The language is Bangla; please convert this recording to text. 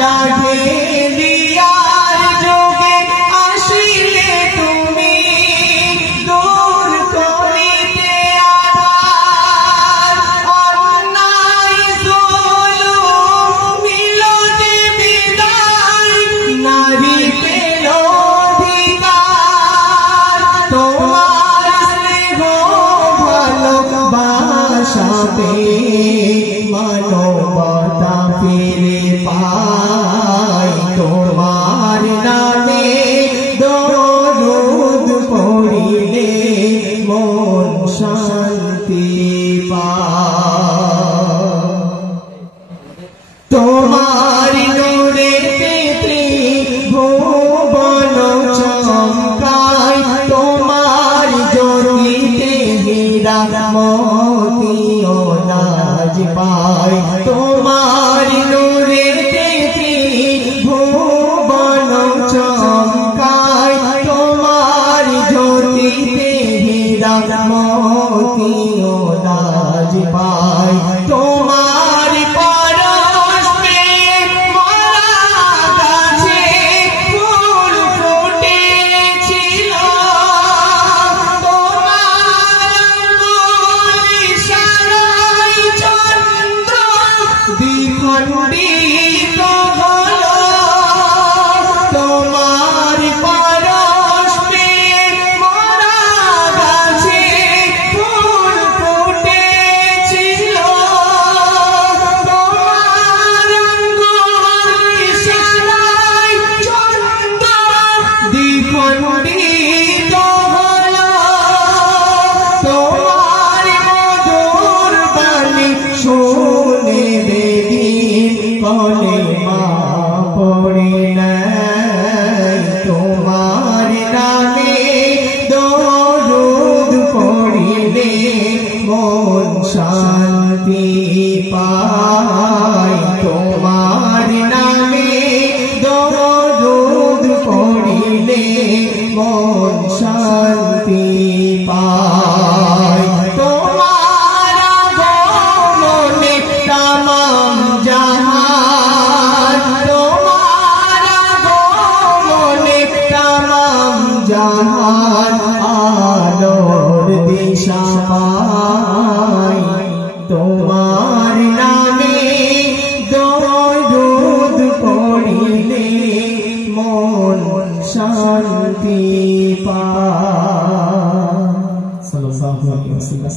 জাহেলিয়ার যুগে আসিলে তুমি দূর করিতে আধার অন্যায় জুলুম নিল যে বিদায় নারী পেল অধিকার তোমার স্নেহ ভালোবাসা মানবতা ফিরে পাই তোমার নামে দরুদ পড়িলে মন শান্তি পায় তোমার নূরেতে ত্রিভুবন চমকায় তোমার জ্যোতিতে হীরা মোতি ও নাজ পায় তোমার নূরেতে ত্রিভুবন চমকায় তোমার জ্যোতিতে হীরা মোতি ও নাজ পায় তোমার পরশে মরা গাছে ফুল ফুটেছিল তোমার আঙ্গুল ইশারায় চন্দ্র দ্বিখণ্ডিত হলো তোমার পরশে মরা গাছে ফুল ফুটেছিল তোমার আঙ্গুল ইশারায় চন্দ্র দ্বিখণ্ডিত হলো তোমার মধুর বাণী শুনে বেদিন কলেমা পড়ে নাই তোমার নামে দরুদ পড়িলে মন শান্তি পায় তোমার নামে দরুদ পড়িলে মন শান্তি পায় তোমার আগমনে তামাম জাহান তোমার আগমনে তামাম জাহান আলোর দিশা পায় তোমার নামে দরুদ পড়িলে মন শান্তি পায়। সাল্লাল্লাহু আলাইহি ওয়াসাল্লাম।